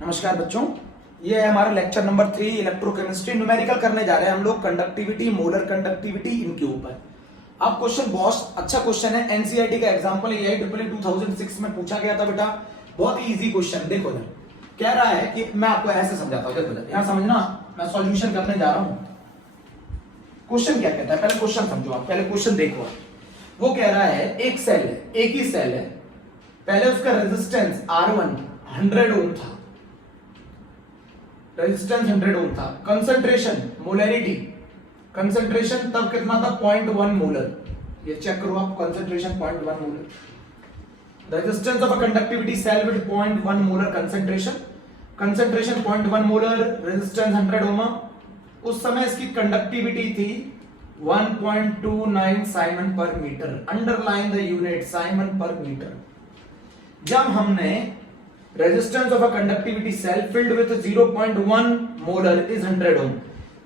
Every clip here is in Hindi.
नमस्कार बच्चों, ये है हमारा लेक्चर नंबर 3 इलेक्ट्रोकेमिस्ट्री। न्यूमेरिकल करने जा रहे हैं हम लोग कंडक्टिविटी, मोलर कंडक्टिविटी, इनके ऊपर। अब क्वेश्चन बहुत अच्छा क्वेश्चन है, एनसीईआरटी का एग्जांपल है, AIEEE 2006 में पूछा गया था बेटा। बहुत ही इजी क्वेश्चन। देखो जरा, कह रहा है कि मैं आपको ऐसे समझाता हूं, देखो जरा यहां समझना, मैं सॉल्यूशन करने जा रहा हूं। क्वेश्चन क्या कहता है, पहले क्वेश्चन समझो आप, पहले क्वेश्चन देखो। वो कह रहा है एक सेल है, एक ही सेल है, पहले उसका रेजिस्टेंस R1 100 ओम था, रेजिस्टेंस 100 ओम था। कंसंट्रेशन, मोलैरिटी, कंसंट्रेशन तब कितना था, 0.1 मोलर। ये चेक करो आप, concentration 0.1 molar. Resistance of a conductivity cell with 0.1 molar concentration, concentration 0.1 molar, resistance 100 ohm. उस समय इसकी कंडक्टिविटी थी 1.29 siemens per metre. Underline the unit siemens per metre. जब हमने resistance of a conductivity cell filled with 0.1 molar is 100 ohm,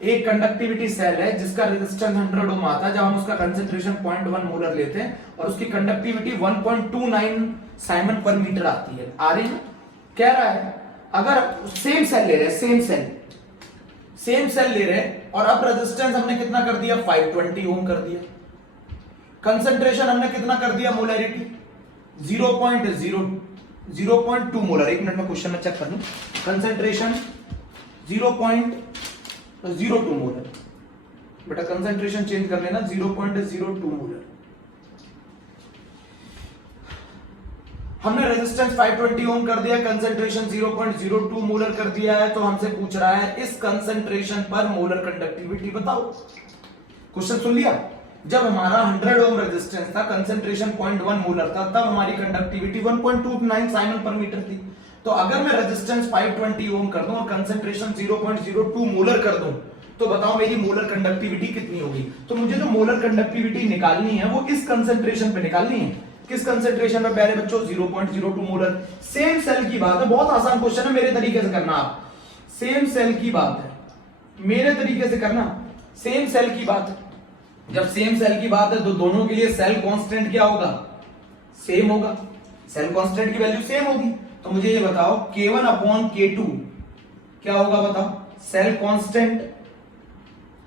एक कंडक्टिविटी सेल है जिसका रेजिस्टेंस 100 ओम आता है, जब हम उसका कंसंट्रेशन 0.1 मोलर लेते हैं और उसकी कंडक्टिविटी 1.29 साइमन पर मीटर आती है। आ रही है? कह रहा है अगर सेम सेल ले रहे हैं, सेम सेल ले रहे हैं, और अब रेजिस्टेंस हमने कितना कर दिया, 520 ओम कर दिया। कंसंट्रेशन हमने कितना कर दिया, मोलैरिटी 0.2 मोलर। एक मिनट में क्वेश्चन में चेक कर लूं। Concentration 0.02 molar. बेटा कंसंट्रेशन चेंज कर लेना, 0.02 मोलर। हमने रेजिस्टेंस 520 ओम कर दिया, कंसंट्रेशन 0.02 मोलर कर दिया है। तो हमसे पूछ रहा है इस कंसंट्रेशन पर मोलर कंडक्टिविटी बताओ। क्वेश्चन सुन लिया? जब हमारा 100 ओम रेजिस्टेंस था, कंसंट्रेशन 0.1 मोलर था, तब हमारी कंडक्टिविटी 1.29 साइमन पर मीटर थी। तो अगर मैं रेजिस्टेंस 520 ओम कर दूं और कंसंट्रेशन 0.02 मोलर कर दूं, तो बताओ मेरी मोलर कंडक्टिविटी कितनी होगी। तो मुझे जो मोलर कंडक्टिविटी निकालनी है वो इस कंसंट्रेशन पे निकालनी है। किस कंसंट्रेशन पे प्यारे बच्चों, 0.02 मोलर। सेम सेल की बात है, बहुत आसान क्वेश्चन है, मेरे तरीके से करना। आप सेम सेल की बात है, मेरे तरीके से करना। सेम सेल की बात है, जब सेम सेल की बात है तो दोनों के लिए सेल कांस्टेंट क्या होगा, सेम होगा। सेल कांस्टेंट की वैल्यू सेम होगी। तो मुझे ये बताओ K1 अपॉन K2 क्या होगा, बताओ। सेल कांस्टेंट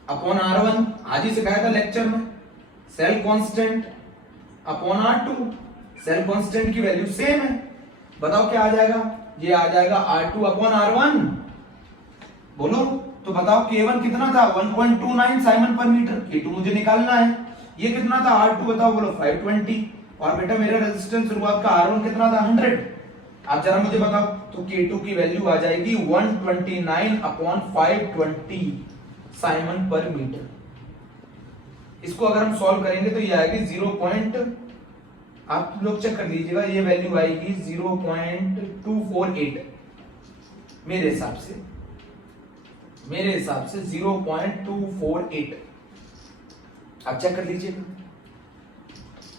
अपॉन R1, आज ही सिखाया था लेक्चर में। Cell constant upon R2, cell constant की वैल्यू सेम है। बताओ क्या आ जाएगा, ये आ जाएगा R2 अपॉन R1। बोलो तो बताओ K1 कितना था, 1.29 साइमन पर मीटर। K2 मुझे निकालना है, ये कितना था R2 बताओ, बोलो 520। और बेटा मेरा रेजिस्टेंस शुरुआत का R1 कितना था, 100। आप जरा मुझे बताओ, तो K2 की वैल्यू आ जाएगी 129 अपॉन 520 साइमन पर मीटर। इसको अगर हम सॉल्व करेंगे तो ये आएगी 0. आप लोग चेक कर लीजिएगा, ये वैल्यू आएगी 0.248 मेरे हिसाब से 0.248। आप चेक कर लीजिएगा,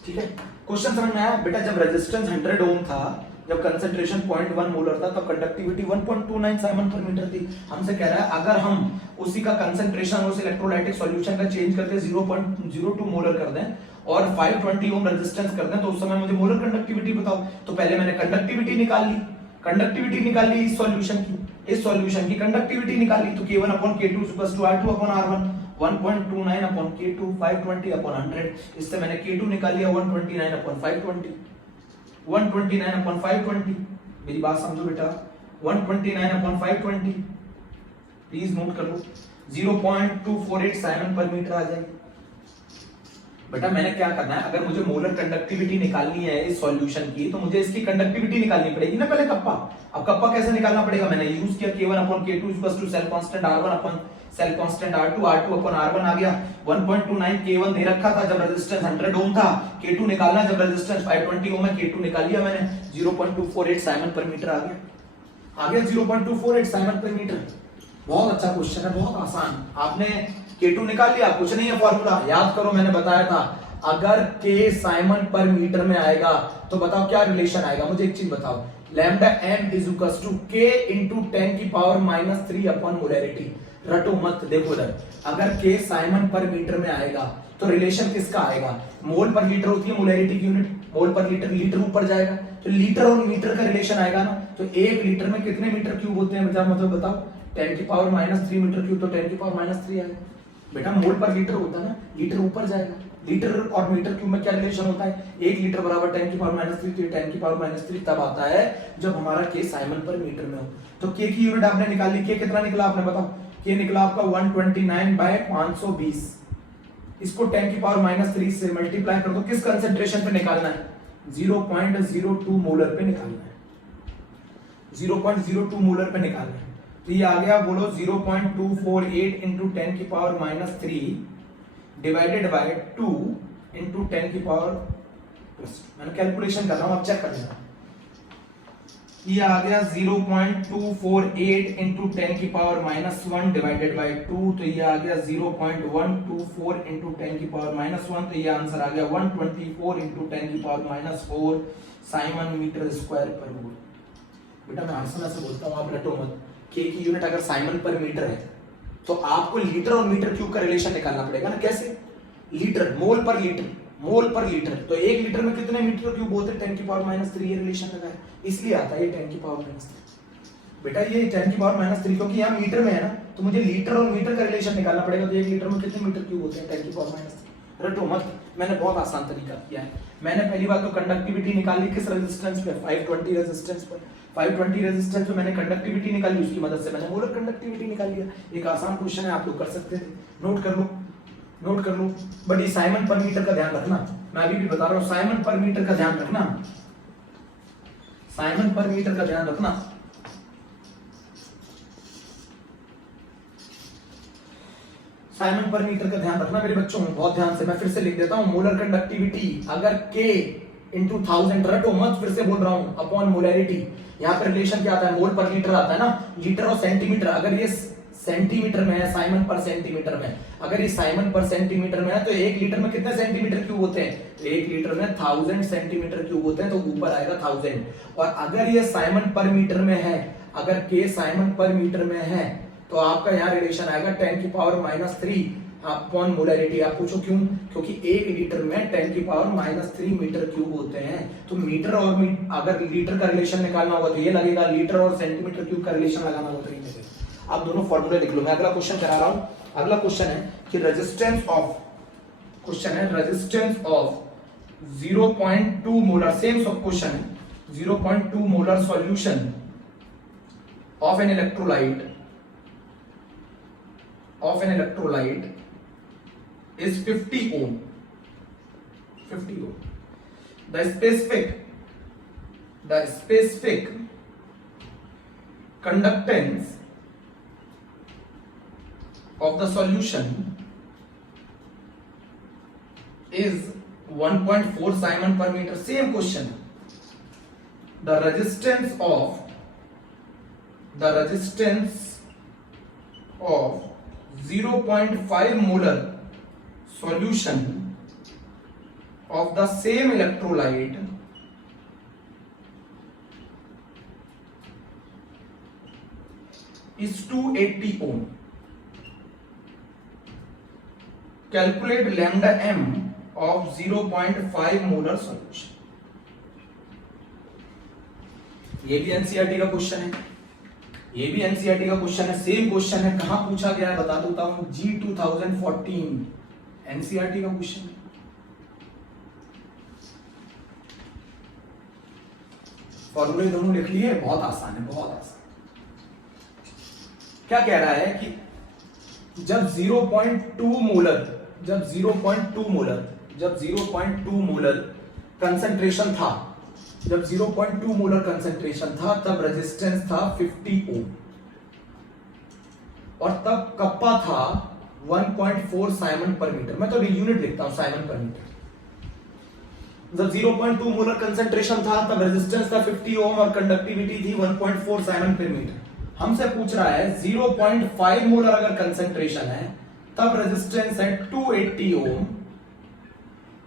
ठीक है। क्वेश्चन समझ में आया बेटा? जब रेजिस्टेंस 100 ओम था, जब कंसंट्रेशन 0.1 मोलर था, तब कंडक्टिविटी 1.29 साइमन पर मीटर थी। हमसे कह रहा है अगर हम उसी का कंसंट्रेशन उस इलेक्ट्रोलाइटिक सॉल्यूशन का चेंज करके 0.02 मोलर कर दें और 520 ओम रेजिस्टेंस कर दें, तो उस समय मुझे मोलर कंडक्टिविटी बताओ। तो पहले मैंने कंडक्टिविटी निकाल ली, इस सॉल्यूशन की कंडक्टिविटी निकाली। तो K1 upon K2 equals to R2 upon R1, 1.29 upon K2, 520 upon 100। इससे मैंने K2 निकाल लिया 129 अपॉन 520, 129 अपॉन 520। मेरी बात समझो बेटा, 129 अपॉन 520, प्लीज नोट कर लो, 0.248 साइमन पर मीटर आ जाएगी। बेटा मैंने क्या करना है, अगर मुझे मोलर कंडक्टिविटी निकालनी है इस सॉल्यूशन की, तो मुझे इसकी कंडक्टिविटी निकालनी पड़ेगी ना पहले, कप्पा। अब कप्पा कैसे निकालना पड़ेगा, मैंने यूज किया K1 upon K2 equals to cell constant R1 upon cell constant R2 upon R1 आ गया। 1.29 K1 दे रखा था जब रेजिस्टेंस 100 ओम था, K2 निकालना जब रेजिस्टेंस 520 ओम है, K2 निकाल लिया मैंने, 0.248 साइमन पर मीटर आ गया 0.248 साइमन पर मीटर। बहुत अच्छा क्वेश्चन है, बहुत आसान। आपने K2 निकाल लिया, कुछ नहीं है फॉर्मूला, याद करो मैंने बताया था, अगर K साइमन पर मीटर में आएगा तो बताओ क्या रिलेशन आएगा। मुझे एक चीज बताओ, lambda m is equals to K into 10 की पावर -3 अपॉन मोलैरिटी। रटो मत, देखो इधर, अगर K साइमन पर मीटर में आएगा तो रिलेशन किसका आएगा, मोल पर लीटर होती है मोलैरिटी की यूनिट, मोल पर लीटर, लीटर ऊपर जाएगा तो लीटर और मीटर का रिलेशन आएगा ना। तो 1 लीटर में कितने मीटर क्यूब होते हैं बेटा, मतलब बताओ। 10⁻³ मीटर क्यूब, तो 10⁻³ आएगा बेटा। मोल पर लीटर होता है ना, लीटर ऊपर जाएगा। लीटर और मीटर क्यूब में क्या रिलेशन होता है, 1 लीटर बराबर 10⁻³, तो 10⁻³ तब आता है जब हमारा के साइमन पर मीटर में हो। तो के की यूनिट आपने निकाली, के कितना निकला आपने बताओ, के निकला आपका 129/520। इसको 10⁻³ से मल्टीप्लाई कर दो, किस कंसेंट्रेशन पे निकालना है, 0.02 मोलर पे निकालना है, 0.02 मोलर पे निकालना है। तो ये आ गया, बोलो 0.248 इंटू 10⁻³ डिवाइडेड बाय 2 इंटू 10⁻²। मैंने कैलकुलेशन कर रहा हूं, आप चेक कर लेना। ये आ गया 0.248 इंटू 10⁻⁻1 डिवाइडेड बाय 2, तो ये आ गया 0.124 इंटू 10⁻⁻1, तो ये आंसर आ गया 124 इंटू 10⁻⁻4 साइमन मीटर स्क्वायर पर मोल। बेटा मैं हर से बोलता हूँ, आप रटो मत। के की यूनिट अगर साइमन पर मीटर है तो आपको लीटर और मीटर क्यूब का रिलेशन निकालना पड़ेगा ना। कैसे, लीटर मोल पर लीटर, मोल पर लीटर, तो 1 लीटर में कितने मीटर क्यूब होते हैं, 10⁻³ ये रिलेशन लगा है, इसलिए आता है ये 10⁻³ बेटा। ये 10⁻³ क्योंकि यहाँ मीटर में है ना, तो मुझे लीटर और मीटर का रिलेशन निकालना पड़ेगा। तो 1 लीटर में कितने मीटर क्यूब होते हैं, 10⁻³। रटो मत, मैंने बहुत आसान तरीका किया है। मैंने पहली बात तो कंडक्टिविटी निकाली किस रेजिस्टेंस पे, 520 रेजिस्टेंस पर। 520 रेजिस्टेंस पे मैंने कंडक्टिविटी निकाली, उसकी मदद से मैंने मोलर कंडक्टिविटी निकाल लिया। एक आसान क्वेश्चन है, आप लोग कर सकते थे, नोट कर लो, नोट कर लो। बट ये साइमन पर मीटर का ध्यान रखना, मैं अभी भी बता रहा हूं, साइमन पर मीटर का ध्यान रखना, साइमन पर मीटर का ध्यान रखना। साइमन पर मीटर का ध्यान रखना मेरे बच्चों, बहुत ध्यान से। मैं फिर से लिख देता हूं, मोलर कंडक्टिविटी अगर K इंटू 1000, रटो मत, फिर से बोल रहा हूं, अपॉन मोलैरिटी। यहाँ पर रिलेशन क्या आता है, मोल पर लीटर आता है ना, लीटर और सेंटीमीटर। अगर ये सेंटीमीटर में है, साइमन पर सेंटीमीटर में, अगर ये साइमन पर सेंटीमीटर में है, तो 1 लीटर में कितने सेंटीमीटर क्यूब होते हैं, 1 लीटर में 1000 सेंटीमीटर क्यूब होते हैं, तो ऊपर आएगा 1000। और अगर ये साइमन पर मीटर में है, अगर के साइमन पर मीटर में है, तो आपका यहाँ रिलेशन आएगा 10⁻³ अपॉन मोलैरिटी। आप पूछो क्यों, क्योंकि 1 लीटर में 10⁻³ मीटर क्यूब होते हैं। तो मीटर और अगर लीटर का रिलेशन निकालना होगा तो ये लगेगा, लीटर और सेंटीमीटर क्यूब का रिलेशन लगाना होगा तो ये लगेगा। आप दोनों फॉर्मूले लिख लो। मैं अगला क्वेश्चन करा रहा हूं। अगला क्वेश्चन है कि रेजिस्टेंस ऑफ, क्वेश्चन है रेजिस्टेंस ऑफ 0.2 मोलर, सेम सब क्वेश्चन है, 0.2 molar solution of an electrolyte, of an electrolyte is 50 ohm. 50 ohm. The specific conductance of the solution is 1.4 Simon per meter. Same question. The resistance of 0.5 molar solution of the same electrolyte is 280 ohm. Calculate lambda m of 0.5 molar solution. ये भी एनसीईआरटी का क्वेश्चन है, ये भी एनसीईआरटी का क्वेश्चन है, सेम क्वेश्चन है। कहां पूछा गया है बता देता हूं, जी 2014 एनसीईआरटी का क्वेश्चन है। फॉर्मूले दोनों लिख लिए, बहुत आसान है, बहुत आसान। क्या कह रहा है कि जब 0.2 मोलर कंसंट्रेशन था, जब 0.2 मोलर कंसंट्रेशन था, तब रेजिस्टेंस था 50 ओम और तब कप्पा था 1.4 साइमन पर मीटर। मैं तो यूनिट लिखता हूं, साइमन पर मीटर। जब 0.2 मोलर कंसंट्रेशन था तब रेजिस्टेंस था 50 ओम और कंडक्टिविटी थी 1.4 साइमन पर मीटर। हमसे पूछ रहा है 0.5 मोलर अगर कंसंट्रेशन है तब रेजिस्टेंस है 280 ओम,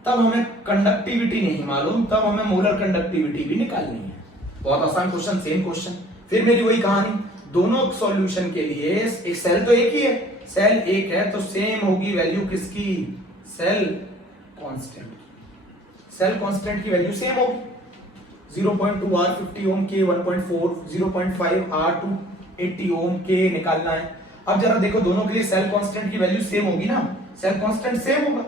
तब हमें कंडक्टिविटी नहीं मालूम, तब हमें मोलर कंडक्टिविटी भी निकालनी है। बहुत आसान क्वेश्चन, सेम क्वेश्चन। फिर मेरी वही कहानी, दोनों सॉल्यूशन के लिए एक सेल तो एक ही है, सेल एक है तो सेम होगी वैल्यू किसकी, सेल कांस्टेंट, सेल कांस्टेंट की वैल्यू सेम होगी। 0.2 R 50 ओम के 1.4, 0.5 R 280 ओम के निकालना है। अब जरा देखो दोनों के लिए सेल कांस्टेंट की वैल्यू सेम होगी ना, सेल कांस्टेंट सेम होगा।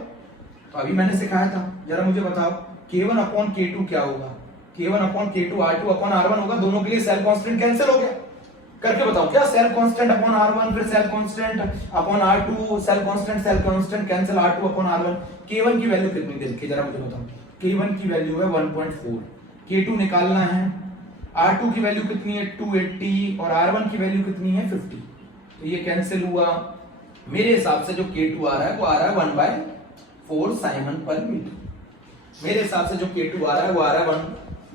तो अभी मैंने सिखाया था, जरा मुझे बताओ K1 अपॉन K2 क्या होगा? K1 upon K2 R2 upon R1 होगा। दोनों के लिए सेल कांस्टेंट कैंसिल हो गया, करके बताओ क्या? सेल कांस्टेंट अपॉन R1 फिर cell constant upon R2, cell constant cancel R2 upon R1। K1 की वैल्यू कितनी दे रखी है जरा मुझे बताओ? K1 की वैल्यू है 1.4, K2 निकालना है, R2 की वैल्यू कितनी है 280 और R1 की वैल्यू कितनी है 50। तो ये कैंसिल हुआ। मेरे हिसाब से जो K2 आ रहा है वो आ रहा है 1/4 साइमन पर मीटर। मेरे हिसाब से जो K2 आ रहा है वो आ रहा है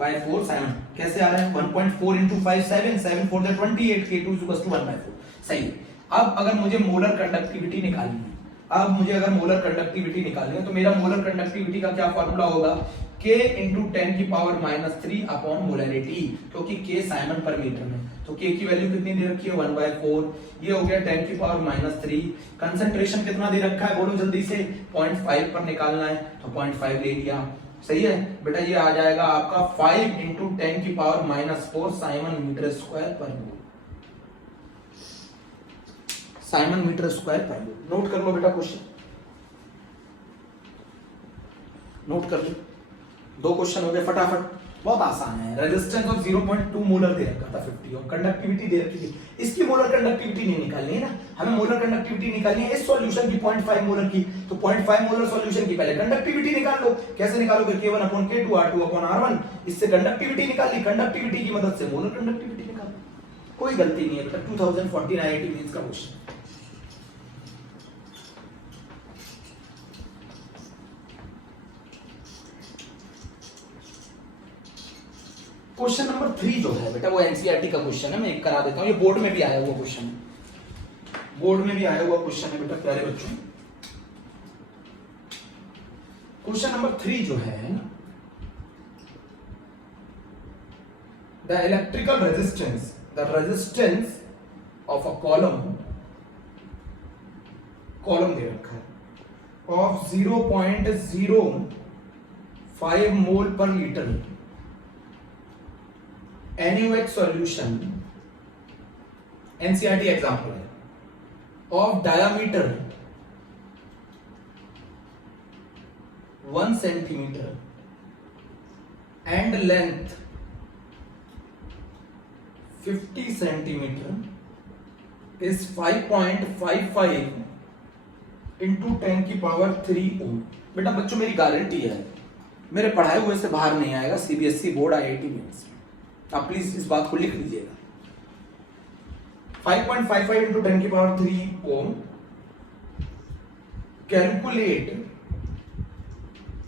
1/4 साइमन। कैसे आ रहा है? 1.4 into 5 7, 7 4 28, K2 is equals to 1/4। सही है। अब अगर मुझे मोलर कंडक्टिविटी निकालनी है, अब मुझे अगर मोलर कंडक्टिविटी निकालनी है तो मेरा मोलर कंडक्टिविटी का क्या फॉर्मूला होगा? K into 10 की पावर -3 अपॉन मोलरिटी, क्योंकि K साइमन पर मीटर में। तो K की वैल्यू कितनी दे रखी है? 1/4। ये हो गया 10 की पावर -3। कंसंट्रेशन कितना दे रखा है बोलो जल्दी से? 0.5 पर निकालना है, तो 0.5 ले लिया। सही है बेटा, ये आ जाएगा आपका 5 into 10 की पावर -4 साइमन मीटर स्क्वायर पर मोल। साइमन मीटर स्क्वायर पर मोल। नोट कर लो बेटा क्वेश्चन, नोट कर लो। दो क्वेश्चन हो गए फटाफट, बहुत आसान है। रेजिस्टेंस ऑफ 0.2 मोलर दे रखा था 50 और कंडक्टिविटी दे रखी थी। इसकी मोलर कंडक्टिविटी नहीं निकालनी है ना, हमें मोलर कंडक्टिविटी निकालनी है इस सॉल्यूशन की 0.5 मोलर की। तो 0.5 मोलर सॉल्यूशन की पहले कंडक्टिविटी निकाल लो। कैसे निकालोगे? K1 upon K2 R2 upon R1। इससे कंडक्टिविटी निकाली, कंडक्टिविटी की मदद से मोलर कंडक्टिविटी निकालो। कोई गलती नहीं है बेटा। 2014 IIT मेंस का क्वेश्चन। क्वेश्चन नंबर 3 जो है बेटा वो एनसीईआरटी का क्वेश्चन है, मैं एक करा देता हूं। ये बोर्ड में भी आया हुआ क्वेश्चन है, बोर्ड में भी आया हुआ क्वेश्चन है बेटा प्यारे बच्चों। क्वेश्चन नंबर 3 जो है, the electrical resistance, the resistance of a column दे रखा है of 0.05 mole per litre NaOH solution, NCERT example है, of diameter 1 centimeter and length 50 centimeter is 5.55 into 10 की पावर 3 ओम। बेटा बच्चों मेरी गारंटी है मेरे पढ़ाए हुए से बाहर नहीं आएगा सीबीएसई बोर्ड IIT मेंस। आप प्लीज इस बात को लिख लीजिएगा। 5.55 into 10 की पावर 3 ohm. Calculate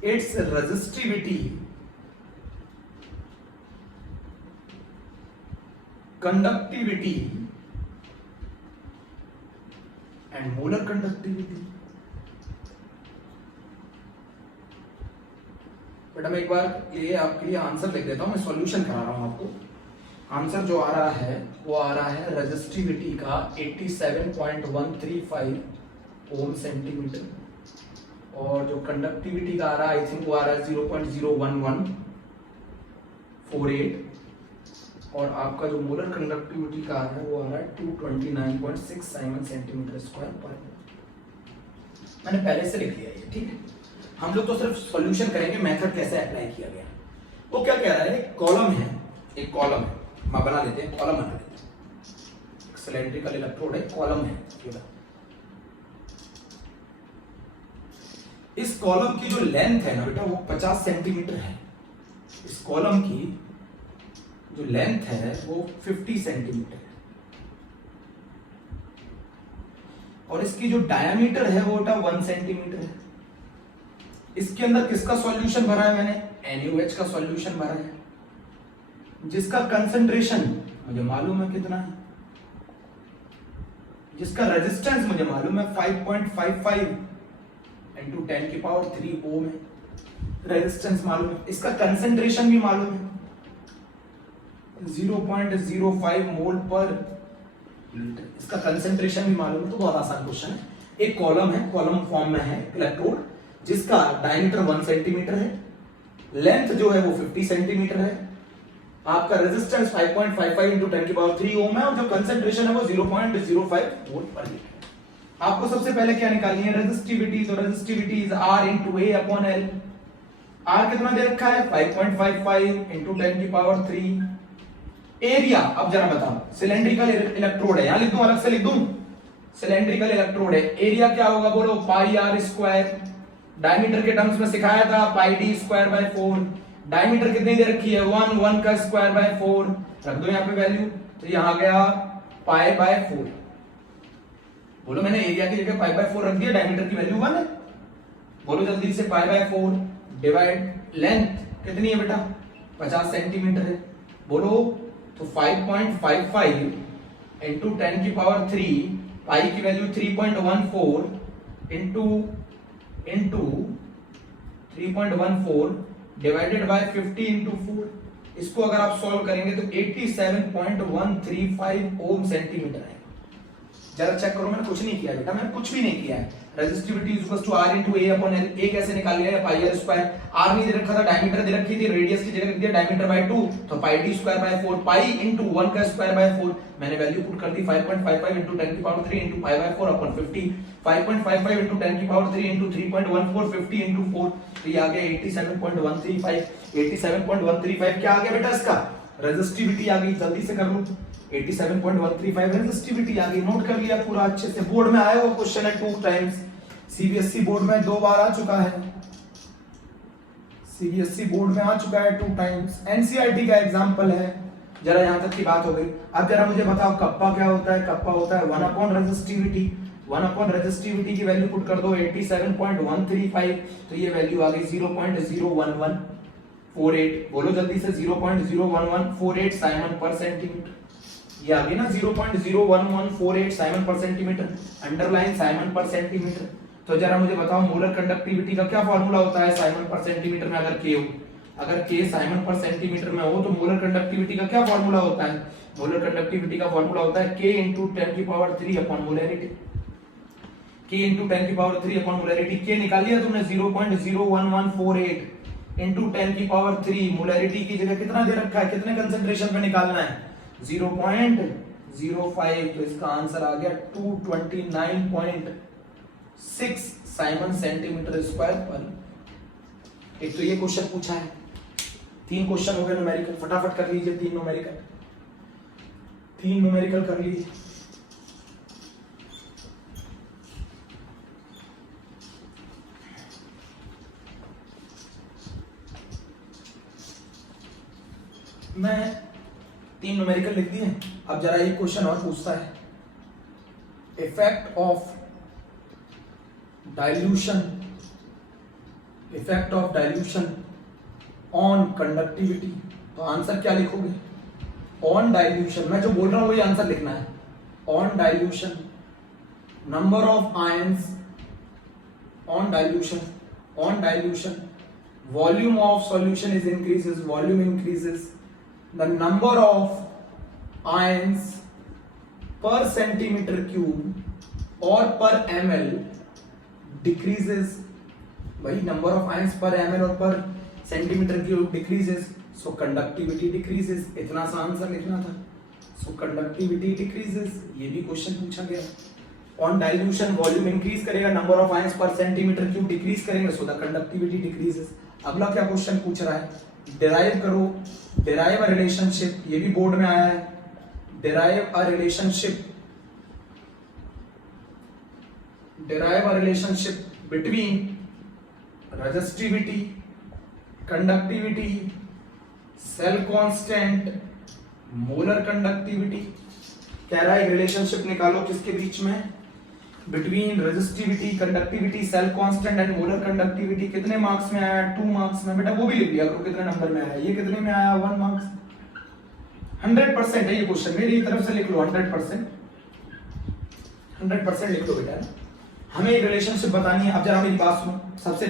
its resistivity, conductivity and molar conductivity. बेटा मैं एक बार ये आपके लिए आंसर लिख देता हूं, मैं सॉल्यूशन करा रहा हूं आपको। आंसर जो आ रहा है वो आ रहा है रेजिस्टिविटी का 87.135 ओम सेंटीमीटर, और जो कंडक्टिविटी का आ रहा है आई थिंक वो आ रहा है 0.01148, और आपका जो मोलर कंडक्टिविटी का आ रहा है वो आ रहा है 229.6 साइमन सेंटीमीटर स्क्वायर पर। मैंने पहले से लिख लिया ये, ठीक है। हम लोग तो सिर्फ सॉल्यूशन करेंगे, मेथड कैसे अप्लाई किया गया। वो क्या कह रहा है? कॉलम है, एक कॉलम है, मैं बना लेते हैं, कॉलम बना लेते हैं। सिलेंड्रिकल इलेक्ट्रोड है, कॉलम है। इस कॉलम की जो लेंथ है ना बेटा वो 50 सेंटीमीटर है। इस कॉलम की जो लेंथ है वो 50 सेंटीमीटर है, और इसकी जो डायमीटर है वो बेटा 1 सेंटीमीटर है। इसके अंदर किसका सॉल्यूशन भरा है मैंने? NaOH का सॉल्यूशन भरा है, जिसका कंसंट्रेशन मुझे मालूम है कितना है, जिसका रेजिस्टेंस मुझे मालूम है 5.55 into 10 की पावर 3 ओम है। रेजिस्टेंस मालूम है, इसका कंसंट्रेशन भी मालूम है 0.05 मोल पर लीटर, इसका कंसंट्रेशन भी मालूम है। तो बहुत आसान क्वेश्चन है। एक कॉलम है, कॉलम फॉर्म में है इलेक्ट्रोड, जिसका डायमीटर 1 सेंटीमीटर है, लेंथ जो है वो 50 सेंटीमीटर है, आपका रेजिस्टेंस 5.55 इंटू 10 की पावर 3 ओम है और जो कंसंट्रेशन है वो 0.05 वोल्ट पर लीटर है। आपको सबसे पहले क्या निकालनी है, रेजिस्टिविटी। तो resistivity is R into A upon L. R कितना दे रखा है 5.55 इंटू 10 की पावर 3। एरिया, अब जरा बताओ, सिलेंड्रिकल इलेक्ट्रोड है, यहां लिख दूं, अलग से लिख दूं, सिलेंड्रिकल इलेक्ट्रोड है, एरिया क्या होगा बोलो, पाई आर स्क्वायर। डायमीटर के टर्म्स में सिखाया था पाई डी स्क्वायर बाय 4। डायमीटर कितनी दे रखी है 1 का स्क्वायर बाय 4, रख दो यहाँ पे वैल्यू, तो यहां गया पाई बाय 4। बोलो मैंने एरिया की जगह पाई बाय 4 रख दिया, डायमीटर की वैल्यू 1 है। बोलो जल्दी से, पाई बाय 4 डिवाइड लेंथ कितनी है बेटा 50 सेंटीमीटर है। बोलो तो 5.55 इंटू 10 की पावर 3, पाई की value 3.14 into 3.14 divided by 50 into 4। इसको अगर आप सॉल्व करेंगे तो 87.135 ओम सेंटीमीटर है। जरा चेक करो, मैंने कुछ नहीं किया बेटा, मैंने कुछ भी नहीं किया है। Resistivity is equal to R into A upon L। A कैसे निकाल लिया है, पाई r स्क्वायर। R नहीं दे रखा था, डायमीटर दे रखी थी, रेडियस की जगह रख दिया डायमीटर बाय 2, तो पाई d square by 4, pi into 1 का स्क्वायर बाय 4। मैंने वैल्यू पुट कर दी 5.55 इनटू 10 की पावर 3 into pi by 4 upon 50। 5.55 into 10 की पावर 3 इनटू 3.14 50 इनटू 4, तो ये आ गया 87.135। 87.135 क्या आ गया बेटा इसका, रेजिस्टिविटी आ गई। जल्दी से कर लो, 87.135 रेजिस्टिविटी आ गई। नोट कर लिया पूरा अच्छे से, बोर्ड में आया हुआ क्वेश्चन है 2 टाइम्स, सीबीएसई बोर्ड में 2 बार आ चुका है, सीबीएसई बोर्ड में आ चुका है 2 टाइम्स, एनसीईआरटी का एग्जांपल है। जरा यहां तक की बात हो गई। अब जरा मुझे बताओ कप्पा क्या होता है। कप्पा होता है 1 अपॉन रेजिस्टिविटी। 1 अपॉन रेजिस्टिविटी की वैल्यू पुट कर दो 87.135, तो ये वैल्यू आ गई 0.01148। बोलो जल्दी से, 0.01148 साइमन पर सेंटीमीटर। ये आ गई ना 0.01148 साइमन पर सेंटीमीटर, अंडरलाइन साइमन पर सेंटीमीटर। तो जरा मुझे बताओ मोलर कंडक्टिविटी का क्या फॉर्मूला होता है साइमन पर सेंटीमीटर में, अगर के हो, अगर के साइमन पर सेंटीमीटर में हो तो मोलर कंडक्टिविटी का क्या फॉर्मूला होता है। मोलर कंडक्टिविटी का फॉर्मूला होता है k इंटू 10 की पावर 3 अपॉन मोलैरिटी। k इंटू 10 की पावर 3 अपॉन मोलैरिटी। k निकाल लिया तुमने 0.01148 इंटू 10 की पावर 3, मोलैरिटी की जगह कितना दे रखा है, कितने कंसंट्रेशन पे निकालना है 0.05, तो इसका आंसर आ गया 229.6 साइमन सेंटीमीटर स्क्वायर पर। एक तो ये क्वेश्चन पूछा है, 3 क्वेश्चन हो गए न्यूमेरिकल, फटाफट कर लीजिए 3 न्यूमेरिकल, 3 न्यूमेरिकल कर लीजिए। मैं 3 न्यूमेरिकल लिख दिए। अब जरा ये क्वेश्चन और पूछता है, effect of dilution on conductivity. तो आंसर क्या लिखोगे, ऑन डाइल्यूशन, मैं जो बोल रहा हूं वही आंसर लिखना है। On dilution number of ions, on dilution volume of solution is increases, volume increases, the number of ions per centimeter cube or per ml decreases। वही number of ions per ml और per centimeter cube decreases, so conductivity decreases। इतना सा आंसर लिखना था, so conductivity decreases। ये भी क्वेश्चन पूछा गया। on dilution वॉल्यूम इंक्रीज करेगा, नंबर ऑफ आयंस पर सेंटीमीटर क्यूब डिक्रीज करेंगे, so the conductivity decreases। अगला क्या क्वेश्चन पूछ रहा है, डिराइव करो, डिराइव अ रिलेशनशिप, ये भी बोर्ड में आया है, derive a relationship between resistivity, conductivity, cell constant, molar conductivity. कह रहा है रिलेशनशिप निकालो किसके बीच में, between resistivity, conductivity, cell constant and molar conductivity. कितने मार्क्स में आया, 2 मार्क्स में। बेटा वो भी लिख लिया करो कितने नंबर में आया, ये कितने में आया 1 मार्क्स। 100% है ये क्वेश्चन, मेरी तरफ से लिख लो 100% लिख लो बेटा। हमें एक रिलेशनशिप बतानी है। अब जरा मेरी बात सुनो, सबसे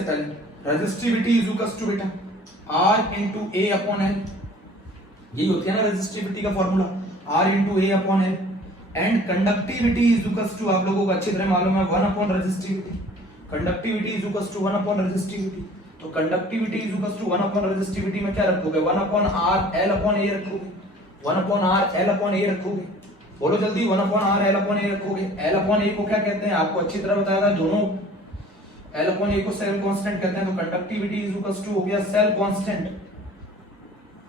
पहले रेजिस्टिविटी इज इक्वल टू बेटा R into A upon L, यही होती है ना रेजिस्टिविटी का formula, R into A upon L। And conductivity is equal to, आप लोगों को अच्छी तरह मालूम है 1 upon resistivity. Conductivity is equal to 1 upon resistivity. तो conductivity is equal to 1 upon resistivity में क्या रखोगे 1 upon R L upon A रखोगे 1 upon R L upon A रखोगे बोलो जल्दी 1 upon R L upon A रखोगे एल अपॉन ए को क्या कहते हैं आपको अच्छी तरह बताया था दोनों एल अपॉन ए को सेल कांस्टेंट कहते हैं तो कंडक्टिविटी इज इक्वल टू हो गया सेल कांस्टेंट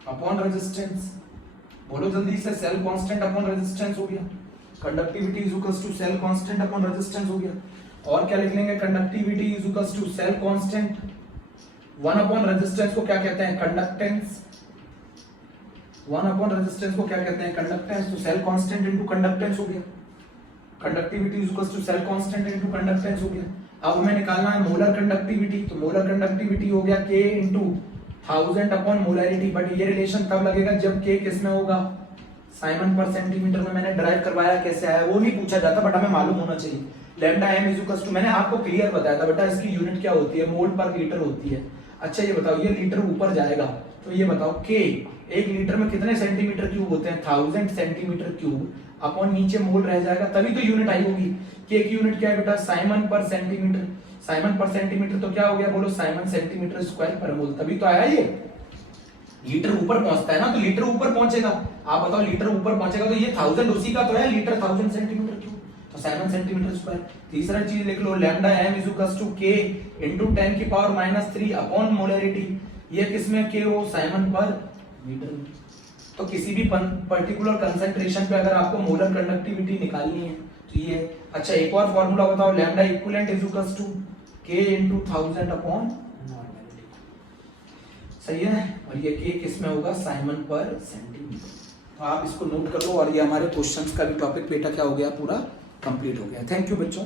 अपॉन रेजिस्टेंस बोलो जल्दी से सेल कांस्टेंट अपॉन रेजिस्टेंस हो गया conductivity is equal to cell constant upon resistance हो गया और क्या लिख लेंगे conductivity is equal to cell constant 1 upon resistance को क्या कहते हैं कंडक्टेंस 1 अपॉन रेजिस्टेंस को क्या कहते हैं कंडक्टेंस तो सेल कांस्टेंट इनटू कंडक्टेंस हो गया conductivity is equal to cell constant into conductance हो गया अब हमें निकालना है मोलर कंडक्टिविटी तो मोलर कंडक्टिविटी हो गया K into 1000 upon molarity but ये रिलेशन तब लगेगा जब K किस में होगा साइमन पर सेंटीमीटर में मैंने ड्राइव करवाया कैसे आया वो नहीं पूछा जाता बट हमें मालूम होना चाहिए lambda m is equal to मैंने आपको क्लियर बताया था बेटा इसकी यूनिट क्या होती है मोल पर लीटर होती है अच्छा ये बताओ ये लीटर ऊपर जाएगा तो ये बताओ K एक लीटर में कितने सेंटीमीटर क्यूब होते हैं 1000 सेंटीमीटर क्यूब अपॉन नीचे मोल रह जाएगा तभी तो यूनिट आई होगी K की यूनिट क्या है बेटा साइमन पर सेंटीमीटर तो क्या हो गया बोलो साइमन सेंटीमीटर स्क्वायर पर मोल तभी तो आया ये लीटर ऊपर पहुंचता है ना तो लीटर ऊपर पहुंचेगा आप बताओ लीटर ऊपर पहुंचेगा तो ये 1000 उसी का तो है लीटर 1000 सेंटीमीटर क्यूब तो साइमन सेंटीमीटर स्क्वायर तीसरा चीज लिख लो lambda m is equal to K into 10 की पावर -3 अपॉन मोलैरिटी ये किसमें K हो साइमन पर मीटर में तो किसी भी पर्टिकुलर कंसंट्रेशन पे अगर आपको मोलर कंडक्टिविटी निकालनी है तो ये अच्छा एक और फार्मूला बताओ lambda equivalent is equal to K into 1000 upon molarity सही है और ये K किस में होगा साइमन पर सेंटीमीटर तो आप इसको नोट कर लो और ये हमारे क्वेश्चंस का भी टॉपिक बेटा क्या हो गया पूरा कंप्लीट हो गया थैंक यू बच्चों